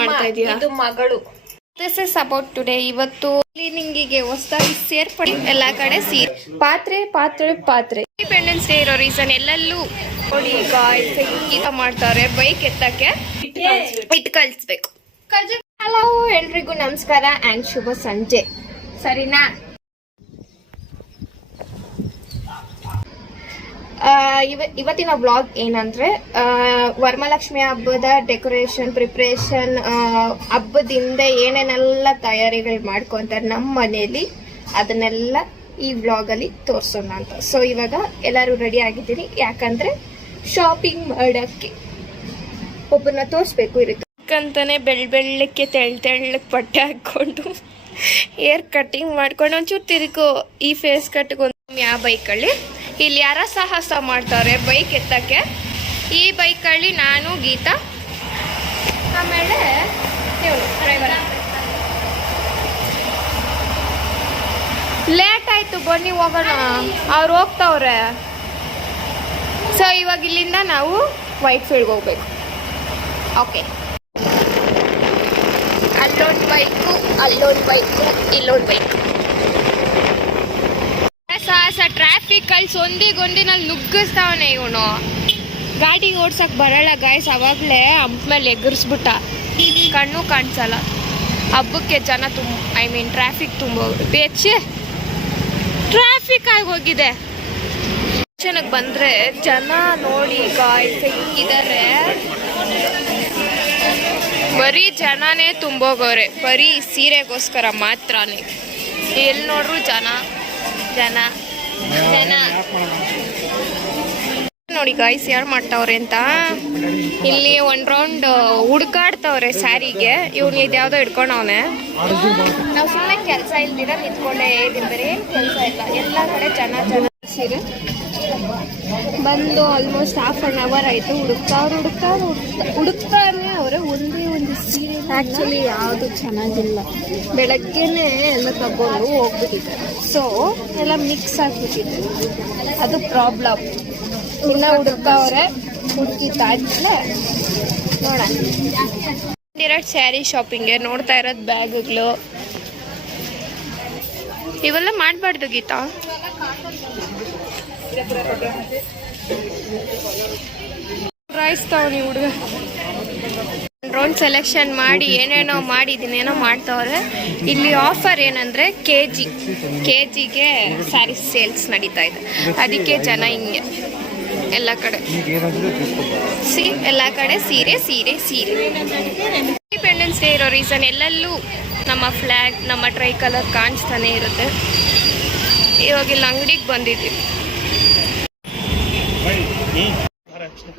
ಮಾಡ್ತಾ ಇದೀಯಾ? ಇದು ಮಗಳು. This is about today. ಇವತ್ತು ಕ್ಲೀನಿಂಗಿಗೆ ಹೊಸದಾಗಿ ಸೇರ್ಪಡೆ ಎಲ್ಲ ಕಡೆ ಸೀರೆ ಪಾತ್ರೆ ಇಂಡಿಪೆಂಡೆನ್ಸ್ ಡೇ ಇರೋ ರೀಸನ್ ಎಲ್ಲೆಲ್ಲೂ ನೋಡಿ ಈಗ ಮಾಡ್ತಾರೆ. ಬೈಕ್ ಎತ್ತಕ್ಕೆ ಇಟ್ಟು ಕಳಿಸ್ಬೇಕು. ಹಲೋ ಎಲ್ರಿಗೂ ನಮಸ್ಕಾರ ಆ್ಯಂಡ್ ಶುಭ ಸಂಜೆ. ಸರಿನಾ? ಇವತ್ತಿನ ವ್ಲಾಗ್ ಏನಂದ್ರೆ ವರಮಹಾಲಕ್ಷ್ಮಿ ಹಬ್ಬದ ಡೆಕೋರೇಷನ್ ಪ್ರಿಪ್ರೇಷನ್, ಹಬ್ಬದಿಂದ ಏನೇನೆಲ್ಲ ತಯಾರಿಗಳು ಮಾಡ್ಕೊಂತಾರೆ ನಮ್ಮ ಮನೆಯಲ್ಲಿ, ಅದನ್ನೆಲ್ಲ ಈ ವ್ಲಾಗ್ ಅಲ್ಲಿ ತೋರ್ಸೋಣ ಅಂತ. ಸೊ ಇವಾಗ ಎಲ್ಲರೂ ರೆಡಿ ಆಗಿದ್ದೀನಿ, ಯಾಕಂದ್ರೆ ಶಾಪಿಂಗ್ ಮಾಡಕ್ಕೆ ಒಬ್ಬರನ್ನ ತೋರಿಸ್ಬೇಕು ಇರುತ್ತೆ ಅಂತಾನೆ. ಬೆಳ್ಳಕ್ಕೆ ತೆಳ್ಳಕ್ಕೆ ಬಟ್ಟೆ ಹಾಕೊಂಡು ಏರ್ ಕಟ್ಟಿಂಗ್ ಮಾಡ್ಕೊಂಡು ಒಂಚೂರು ತಿರುಗು ಈ ಫೇಸ್ ಕಟ್ಕೊಂಡು ಯಾವ ಬೈಕಲ್ಲಿ ಇಲ್ಲಿ ಯಾರ ಸಾಹಸ ಮಾಡ್ತಾರೆ ಬೈಕ್ ಎತ್ತಕ್ಕೆ. ಈ ಬೈಕಲ್ಲಿ ನಾನು ಗೀತಾ, ಆಮೇಲೆ ಇವನು ಡ್ರೈವರ್. ಲೇಟ್ ಆಯ್ತು, ಬನ್ನಿ ಹೋಗೋಣ. ಅವ್ರು ಹೋಗ್ತಾವ್ರೆ. ಸೊ ಇವಾಗ ಇಲ್ಲಿಂದ ನಾವು ವೈಟ್ ಫೀಲ್ಡ್ಗೆ ಹೋಗ್ಬೇಕು. ಓಕೆ, ಅಲ್ಲೊಂದು ಬೈಕು ಇಲ್ಲೊಂದು ಬೈಕು. ಸಾಹಸ ಟ್ರಾಫಿಕ್ ಅಲ್ಲಿ ಒಂದಿನಲ್ಲಿ ನುಗ್ಗಿಸ್ತಾವನೆ ಇವನು. ಗಾಡಿ ಓಡ್ಸಕ್ ಬರಲ್ಲ ಗಾಯ್ಸ್. ಅವಾಗ್ಲೇ ಹಂಪ್ ಮೇಲೆ ಎಗರ್ಸ್ಬಿಟ್ಟ, ಕಣ್ಣು ಕಾಣಿಸಲ್ಲ. ಹಬ್ಬಕ್ಕೆ ಜನ ಟ್ರಾಫಿಕ್ ತುಂಬ ಹೆಚ್ಚೆ ಟ್ರಾಫಿಕ್ ಆಗಿ ಹೋಗಿದೆ. ಚೆನ್ನಾಗಿ ಬಂದ್ರೆ ಜನ ನೋಡಿ ಗಾಯ್ಸ್ ಹೆಂಗಿದ್ದಾರೆ. ಬರೀ ಜನನೇ ತುಂಬೋಗವ್ರೆ, ಬರೀ ಸೀರೆಗೋಸ್ಕರ ಮಾತ್ರನೇ. ಎಲ್ಲಿ ನೋಡ್ರು ಜನ ನೋಡಿ ಗಾಯ್ಸ್ ಯಾರು ಮಾಡ್ತಾವ್ರೆ ಅಂತ. ಇಲ್ಲಿ ಒಂದ್ ರೌಂಡ್ ಹುಡ್ಕಾಡ್ತಾವ್ರೆ ಸ್ಯಾರಿಗೆ. ಇವ್ನು ಇದ್ಯಾವುದೋ ಹಿಡ್ಕೊಂಡವನೆ. ನಾವು ಸುಮ್ಮನೆ ಕೆಲಸ ಇಲ್ದಿರ ನಿಂತ್ಕೊಂಡೆ ಇದೀನಿ, ಬೇರೆ ಏನು ಕೆಲಸ ಇಲ್ಲ. ಎಲ್ಲ ಕಡೆ ಜನ ಸೀರೆ ಬಂದು ಆಲ್ಮೋಸ್ಟ್ ಹಾಫ್ ಅನ್ ಅವರ್ ಆಯ್ತು. ಹುಡುಕ್ತಾನೆ ಅವರೇ ಒಂದೇ ಒಂದು ಸೀರೆ. ಆ್ಯಕ್ಚುಲಿ ಯಾವುದು ಚೆನ್ನಾಗಿಲ್ಲ, ಬೆಳಗ್ಗೆನೆ ಎಲ್ಲ ತಗೊಂಡು ಹೋಗ್ಬಿಟ್ಟಿದ್ದಾರೆ. ಸೊ ಎಲ್ಲ ಮಿಕ್ಸ್ ಆಗಿಬಿಟ್ಟಿದೆ, ಅದು ಪ್ರಾಬ್ಲಮ್. ಇನ್ನ ಹುಡುಕ್ತಾವ್ರೆ, ಹುಡುಕಿದ್ದಾದ್ಮೇಲೆ ನೋಡೋಣ. ಇರೋದು ಸ್ಯಾರಿ ಶಾಪಿಂಗ್ಗೆ ನೋಡ್ತಾ ಇರೋದು ಬ್ಯಾಗ್ಗಳು ಇವೆಲ್ಲ ಮಾಡಬಾರ್ದು ಗೀತಾ. ರಾಯಿಸ್ತಾವ ನೀವು ಹುಡುಗ. ರೌಂಡ್ ಸೆಲೆಕ್ಷನ್ ಮಾಡಿ ಏನೇನೋ ಮಾಡಿದ್ದೀನೇನೋ ಮಾಡ್ತಾವ್ರೆ. ಇಲ್ಲಿ ಆಫರ್ ಏನಂದ್ರೆ ಕೆಜಿಗೆ ಸ್ಯಾರಿ ಸೇಲ್ಸ್ ನಡೀತಾ ಇದೆ. ಅದಕ್ಕೆ ಜನ ಹಿಂಗೆ ಎಲ್ಲ ಕಡೆ ಸೀರೆ. ಇಂಡಿಪೆಂಡೆನ್ಸ್ ಡೇ ಇರೋ ರೀಸನ್ ಎಲ್ಲೆಲ್ಲೂ ನಮ್ಮ ಫ್ಲಾಗ್, ನಮ್ಮ ಟ್ರೈ ಕಲರ್ ಕಾಣಿಸ್ತಾನೆ ಇರುತ್ತೆ. ಇವಾಗ ಇಲ್ಲಿ ಅಂಗಡಿಗೆ ಬಂದಿದ್ದೀವಿ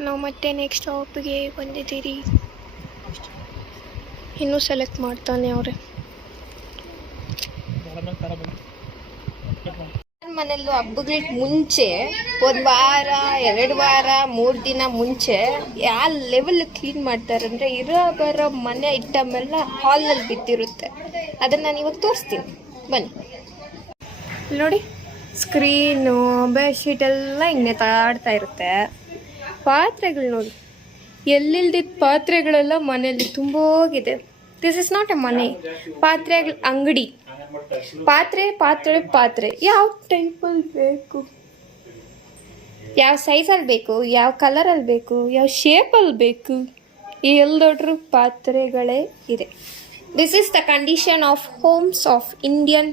ನಾವು. ಮತ್ತೆ ನೆಕ್ಸ್ಟ್ ಶಾಪಿಗೆ ಬಂದಿದ್ದೀರಿ. ಇನ್ನೂ ಸೆಲೆಕ್ಟ್ ಮಾಡ್ತಾನೆ ಅವ್ರೆ. ಮನೆಯಲ್ಲೂ ಹಬ್ಬಗಳಿಗೆ ಮುಂಚೆ 1 ವಾರ 2 ವಾರ 3 ದಿನ ಮುಂಚೆ ಯಾವ ಲೆವೆಲ್ ಕ್ಲೀನ್ ಮಾಡ್ತಾರೆ ಅಂದರೆ, ಬರೋ ಮನೆ ಐಟಮ್ ಎಲ್ಲ ಹಾಲ್ನಲ್ಲಿ ಬಿದ್ದಿರುತ್ತೆ. ಅದನ್ನು ನಾನು ಇವಾಗ ತೋರಿಸ್ತೀನಿ, ಬನ್ನಿ ನೋಡಿ. ಸ್ಕ್ರೀನು, ಬೆಡ್ಶೀಟ್ ಎಲ್ಲ ಹಿಂಗೆ ತಾಡ್ತಾ ಇರುತ್ತೆ. ಪಾತ್ರೆಗಳು ನೋಡಿ, ಎಲ್ಲಿಲ್ದಿದ್ದ ಪಾತ್ರೆಗಳೆಲ್ಲ ಮನೆಯಲ್ಲಿ ತುಂಬೋಗಿದೆ. ದಿಸ್ ಇಸ್ ನಾಟ್ ಎ ಮನೆ, ಪಾತ್ರೆಗಳ ಅಂಗಡಿ. ಪಾತ್ರೆ ಯಾವ ಟೈಪಲ್ಲಿ ಬೇಕು, ಯಾವ ಸೈಜಲ್ಲಿ ಬೇಕು, ಯಾವ ಕಲರಲ್ಲಿ ಬೇಕು, ಯಾವ ಶೇಪಲ್ಲಿ ಬೇಕು, ಎಲ್ಲದೊಡ್ರು ಪಾತ್ರೆಗಳೇ ಇದೆ. This is the condition of homes of Indian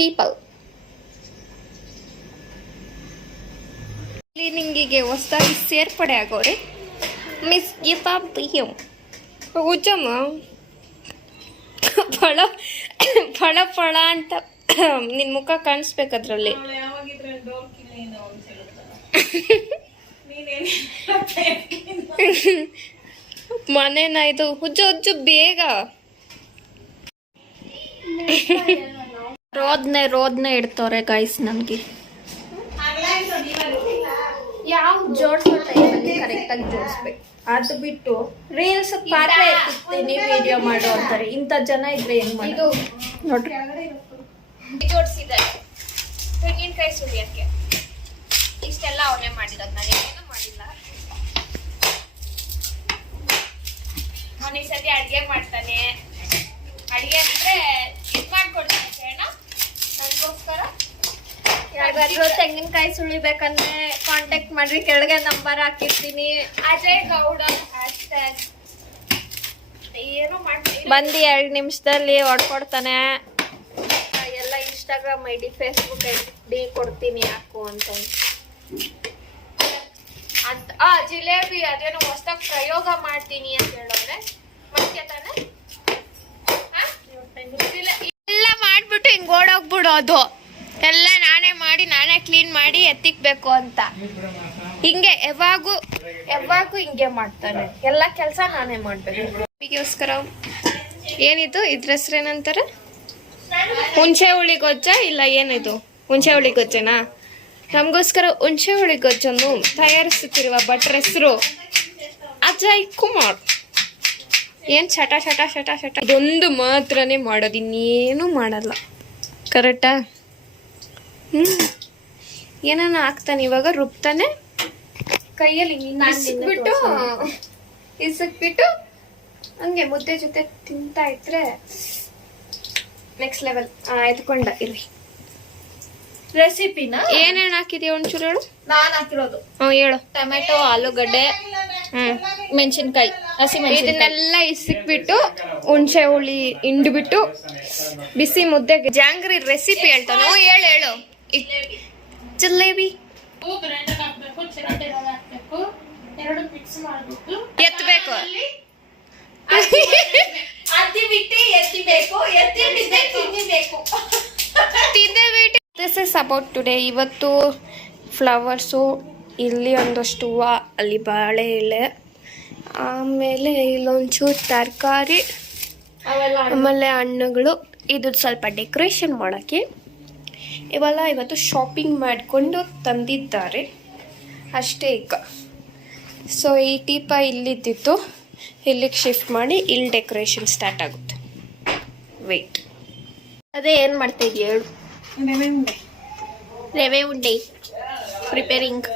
people. ಕ್ಲೀನಿಂಗಿಗೆ ಹೊಸದಾಗಿ ಸೇರ್ಪಡೆ ಆಗೋರೆ ಮಿಸ್ ಗೀತಾ ಬಿಎಂ. ಉಜ್ಜಮ್ಮ ಫಳ ಅಂತ ನಿನ್ನ ಮುಖ ಕಾಣಿಸ್ಬೇಕದ್ರಲ್ಲಿ. ಮನೇನ ಇದು ಹುಜ್ಜು ಬೇಗ. ರೋದ್ನೆ ಇಡ್ತವ್ರೆ ಗಾಯ್ಸ್ ನಮ್ಗೆ. ಯಾವ ಜೋಡಿಸ್ಬೇಕು ಕರೆಕ್ಟಾಗಿ ಜೋಡಿಸ್ಬೇಕು. ಅದು ಬಿಟ್ಟು ರೀಲ್ಸ್ ಪಾತ್ರೆ ಎತ್ತಿರ್ತೀನಿ ವಿಡಿಯೋ ಮಾಡೋ ಅಂತಾರೆ. ಇಂಥ ಜನ ಇದ್ರೆ ಏನು ಮಾಡೋದು ನೋಡ್ರಿ. ಜೋಡಿಸಿದ್ದಾರೆ ತೆಂಗಿನಕಾಯಿ ಸುರಿಯಕ್ಕೆ. ಇಷ್ಟೆಲ್ಲ ಅವನೇ ಮಾಡಿರೋದು, ನಾನು ಏನೂ ಮಾಡಿಲ್ಲ. ಅವನು ಈ ಸತಿ ಅಡ್ಗೆ ಮಾಡ್ತಾನೆ. ಅಡ್ಗೆ ಅಂದ್ರೆ ಇದ್ ಮಾಡ್ಕೊಡ್ತಾನೆ ಅಣ್ಣ ನನಗೋಸ್ಕರ. ಯಾರಿಗಾದ್ರೂ ತೆಂಗಿನಕಾಯಿ ಸುಳಿಬೇಕಂದ್ರೆ ಕಾಂಟ್ಯಾಕ್ಟ್ ಮಾಡ್ರಿ, ಕೆಳಗೆ ನಂಬರ್ ಹಾಕಿರ್ತೀನಿ. ಅಜಯ್ ಗೌಡ ಹ್ಯಾಶ್ಟ್ಯಾಗ್ ಏನೋ ಮಾಡ್ತೀನಿ. ಬಂದು 2 ನಿಮಿಷದಲ್ಲಿ ಹೊಡ್ಕೊಡ್ತಾನೆ. ಎಲ್ಲ Instagram I D, Facebook I D ಕೊಡ್ತೀನಿ ಯಾಕು ಅಂತ. ಜಿಲೇಬಿ ಅದೇನೋ ಹೊಸದಾಗಿ ಪ್ರಯೋಗ ಮಾಡ್ತೀನಿ ಅಂತ ಹೇಳೋರೆ. ಮತ್ತೆ ತಾನೆ ಎಲ್ಲ ಮಾಡ್ಬಿಟ್ಟು ಹಿಂಗ್ ಓಡೋಗ್ಬಿಡೋದು. ಎಲ್ಲ ನಾನೇ ಮಾಡಿ ನಾನೇ ಕ್ಲೀನ್ ಮಾಡಿ ಎತ್ತಿಕ್ಬೇಕು ಅಂತ. ಹಿಂಗೆ ಯಾವಾಗೂ ಹಿಂಗೆ ಮಾಡ್ತಾನೆ. ಎಲ್ಲ ಕೆಲಸ ನಾನೇ ಮಾಡ್ಬೇಕು. ಗೋಸ್ಕರ ಏನಿದು ಇದ್ರ ಹೆಸ್ರೇನಂತಾರೆ? ಹುಣಸೆ ಹುಳಿ ಗೊಜ್ಜ ಇಲ್ಲ ಏನಿದು? ಹುಣಸೆ ಹುಳಿ ಗೊಜ್ಜನಾ? ನಮಗೋಸ್ಕರ ಹುಣಸೆ ಹುಳಿ ಗೊಜ್ಜನ್ನು ತಯಾರಿಸುತ್ತಿರುವ ಭಟ್ರ ಹೆಸರು ಅಜಯ್ ಕುಮಾರ್. ಏನ್ ಶಟ ಶಟ ಶಟ ಶಟ ಇದೊಂದು ಮಾತ್ರನೇ ಮಾಡೋದು, ಇನ್ನೇನು ಮಾಡಲ್ಲ. ಕರೆಕ್ಟಾ? ಏನಾನ ಹಾಕ್ತಾನೆ. ಇವಾಗ ರುಬ್ತಾನೆ ಕೈಯಲ್ಲಿ ಇಸಕ್ಬಿಟ್ಟು ಹಂಗೆ ಮುದ್ದೆ ಜೊತೆ ತಿಂತಾ ಇದ್ರೆ ನೆಕ್ಸ್ಟ್ ಲೆವೆಲ್. ಎತ್ಕೊಂಡ ಇರ್ರಿ. ರೆಸಿಪಿನ ಏನೇನ್ ಹಾಕಿದೀಯ ಒಂಚೂರು ಹೇಳು. ನಾನ್ ಹಾಕಿರೋದು ಹೇಳು. ಟೊಮೆಟೊ, ಆಲೂಗಡ್ಡೆ, ಮೆಣಸಿನ್ಕಾಯಿ, ಇದನ್ನೆಲ್ಲ ಇಸಿಕ್ಬಿಟ್ಟು ಹುಣಸೆ ಹುಳಿ ಹಿಂಡ್ಬಿಟ್ಟು ಬಿಸಿ ಮುದ್ದೆಗೆ ಜಾಂಗ್ರಿ ರೆಸಿಪಿ ಹೇಳ್ತಾನೆ. ಹೇಳು. ಜಲೇಬಿ ಎತ್ತಬೇಕು. This is about today. ಇವತ್ತು ಫ್ಲವರ್ಸು, ಇಲ್ಲಿ ಒಂದಷ್ಟು ಹೂವು, ಅಲ್ಲಿ ಬಾಳೆ ಎಲೆ, ಆಮೇಲೆ ಇಲ್ಲೊಂಚೂರು ತರಕಾರಿ, ಆಮೇಲೆ ಹಣ್ಣುಗಳು. ಇದು ಸ್ವಲ್ಪ ಡೆಕೋರೇಷನ್ ಮಾಡೋಕ್ಕೆ ಇವೆಲ್ಲ ಇವತ್ತು ಶಾಪಿಂಗ್ ಮಾಡಿಕೊಂಡು ತಂದಿದ್ದಾರೆ ಅಷ್ಟೇ. ಈಗ ಸೊ ಈ ಟೀಪ ಇಲ್ಲಿದ್ದಿತ್ತು, ಇಲ್ಲಿಗೆ ಶಿಫ್ಟ್ ಮಾಡಿ ಇಲ್ಲಿ ಡೆಕೋರೇಷನ್ ಸ್ಟಾರ್ಟ್ ಆಗುತ್ತೆ. ವೆಯ್ಟ್. ಅದೇ ಏನು ಮಾಡ್ತಾ ಇದೀಯ ಹೇಳು. ರವೆ ಉಂಡೆ ಪ್ರಿಪೇರಿಂಗ್.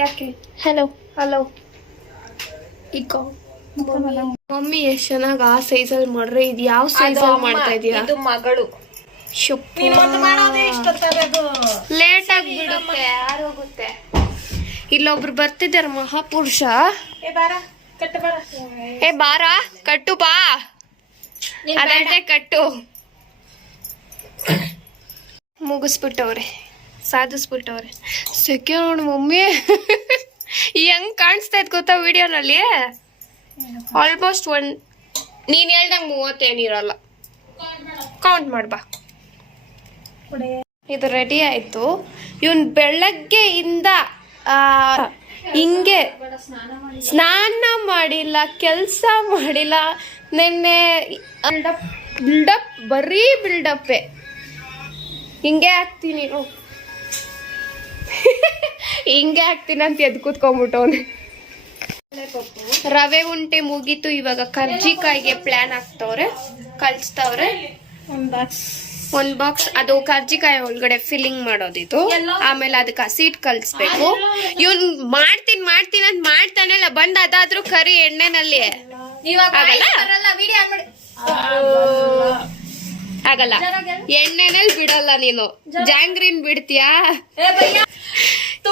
ಯಾಕೆ ಹಲೋ ಈಗ ಮಮ್ಮಿ ಎಷ್ಟು ಚೆನ್ನಾಗಿ ಆ ಸೈಜಲ್ಲಿ ಮಾಡ್ರೆ, ಇದು ಯಾವ ಸೈಜಲ್ಲಿ ಮಾಡ್ತಾ ಇದೀಯಾ? ಇದು ಮಗಳು. ಲೇಟ್ ಆಗಿಬಿಡುತ್ತೆ, ಯಾರೋಗುತ್ತೆ. ಇಲ್ಲೊಬ್ರು ಬರ್ತಿದ್ದಾರೆ ಮಹಾಪುರುಷ. ಏ ಬಾರ ಕಟ್ಟು ಬಾ, ಅದಂತೆ ಕಟ್ಟು. ಮುಗಿಸ್ಬಿಟ್ಟವ್ರೆ, ಸಾಧಿಸ್ಬಿಟ್ಟವ್ರೆ. ಸೆಕೆ ನೋಡಿ ಮಮ್ಮಿ ಹೆಂಗ್ ಕಾಣಿಸ್ತಾ ಇದ್ ಗೊತ್ತಾ ವಿಡಿಯೋನಲ್ಲಿ? ಆಲ್ಮೋಸ್ಟ್ ನೀನ್ ಹೇಳ್ದಂಗ್ 30 ಏನಿರಲ್ಲ. ಕೌಂಟ್ ಮಾಡ್ಬಾ. ಇದು ರೆಡಿ ಆಯ್ತು. ಇವನ್ ಬೆಳಗ್ಗೆಯಿಂದ ಹಿಂಗೆ ಸ್ನಾನ ಮಾಡಿಲ್ಲ, ಕೆಲಸ ಮಾಡಿಲ್ಲ. ನಿನ್ನೆ ಬಿಲ್ಡಪ್, ಬರೀ ಬಿಲ್ಡಪ್ಪೆ. ಹಿಂಗೆ ಹಾಕ್ತೀನಿ ಹಿಂಗೆ ಹಾಕ್ತೀನಿ ಅಂತ ಎದ್ ಕೂತ್ಕೊಂಡ್ಬಿಟ್ಟವನೆ. ರವೆ ಉಂಟೆ ಮುಗೀತು. ಇವಾಗ ಕರ್ಜಿಕಾಯಿಗೆ ಪ್ಲಾನ್ ಹಾಕ್ತವ್ರೆ, ಕಲ್ಸ್ತವ್ರೆ. ಒಂದ್ ಬಾಕ್ಸ್ ಅದು ಕರ್ಜಿಕಾಯಿ ಒಳಗಡೆ ಫಿಲ್ಲಿಂಗ್ ಮಾಡೋದಿತ್ತು. ಆಮೇಲೆ ಅದಕ್ಕೆ ಹಸಿಟ್ ಕಲ್ಸ್ಬೇಕು. ಇವ್ನ್ ಮಾಡ್ತೀನಿ ಅಂತ ಮಾಡ್ತಾನಲ್ಲ, ಬಂದ್ ಅದಾದ್ರೂ ಕರಿ ಎಣ್ಣೆನಲ್ಲಿ ಆಗಲ್ಲ. ಎಣ್ಣೆನಲ್ಲಿ ಬಿಡಲ್ಲ ನೀನು, ಜಾಂಗ್ರಿನ್ ಬಿಡ್ತೀಯಾ?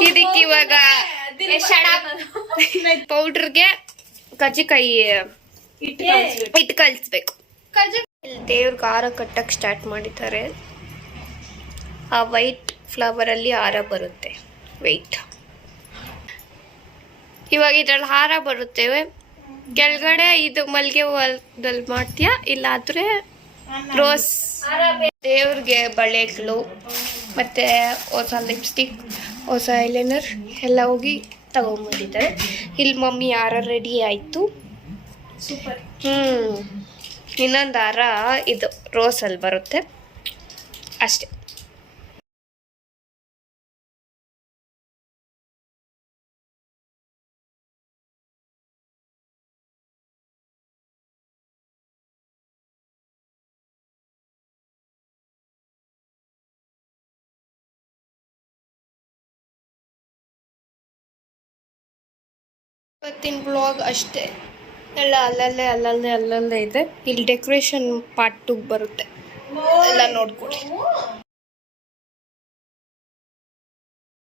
ಇದಕ್ಕೆ ಇವಾಗ ಪೌಡರ್ಗೆ ಕಜ್ಜಿಕಾಯಿ ಹಿಟ್ಟು ಕಲಿಸ್ಬೇಕು. ದೇವ್ರಿಗೆ ಹಾರ ಕಟ್ಟಕ್ಕೆ ಸ್ಟಾರ್ಟ್ ಮಾಡಿದ್ದಾರೆ. ಆ ವೈಟ್ ಫ್ಲವರ್ ಅಲ್ಲಿ ಹಾರ ಬರುತ್ತೆ. ವೈಟ್ ಇವಾಗ ಇದ್ರಲ್ಲಿ ಹಾರ ಬರುತ್ತೆ. ಕೆಳಗಡೆ ಇದು ಮಲ್ಲಿಗೆ ಹೂವಲ್ಲಿ ಮಾಡ್ತೀಯಾ, ಇಲ್ಲಾದ್ರೆ ರೋಸ್. ದೇವ್ರಿಗೆ ಬಳೆಗಳು ಮತ್ತೆ ಹೊಸ ಲಿಪ್ಸ್ಟಿಕ್, ಹೊಸ ಐಲೈನರ್ ಎಲ್ಲ ಹೋಗಿ ತಗೊಂಡ್ಬಂದಿದ್ದಾರೆ. ಇಲ್ಲಿ ಮಮ್ಮಿ ಹಾರ ರೆಡಿ ಆಯ್ತು. ಸೂಪರ್. ಇನ್ನೊಂದು ಹಾರ ಇದು ರೋಸಲ್ಲಿ ಬರುತ್ತೆ ಅಷ್ಟೇ. ಇವತ್ತಿನ ಬ್ಲಾಗ್ ಅಷ್ಟೇ, ಎಲ್ಲ ಅಲ್ಲಲ್ಲೇ ಇದೆ. ಇಲ್ಲಿ ಡೆಕೋರೇಷನ್ ಪಾರ್ಟ್ 2 ಬರುತ್ತೆ, ಎಲ್ಲ ನೋಡ್ಕೊಳ್ಳಿ.